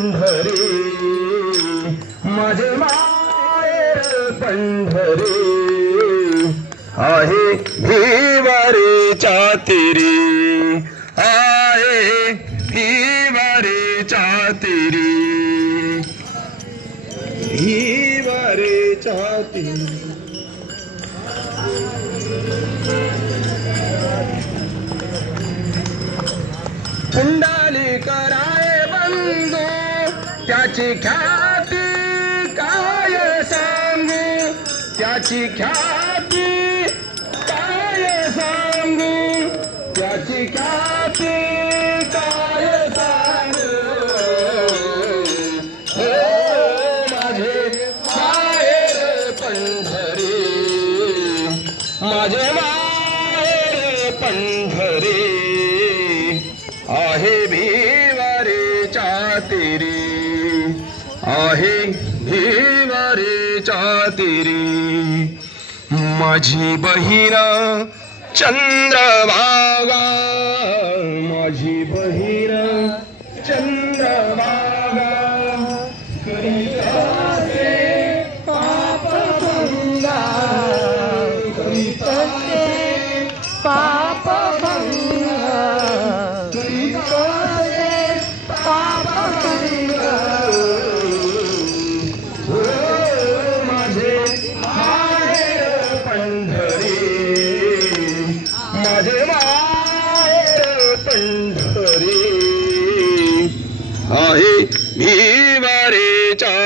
पंढरी माझे मायर पंढरी आहे भिवारीच्या तिरी आहे भिवारीच्या तिरी भिवारीच्या तिरी त्याची ख्याती काय सांगू? त्याची ख्याती काय सांगू? त्याची ख्याती काय तिरी. आहे भिवारीच्या तिरी माझी बहीण चंद्रभागा. माझी बहीण चंद्रभागा. करितासे पापभंगा करितासे माझे पंढरी. आहे भिवारीच्या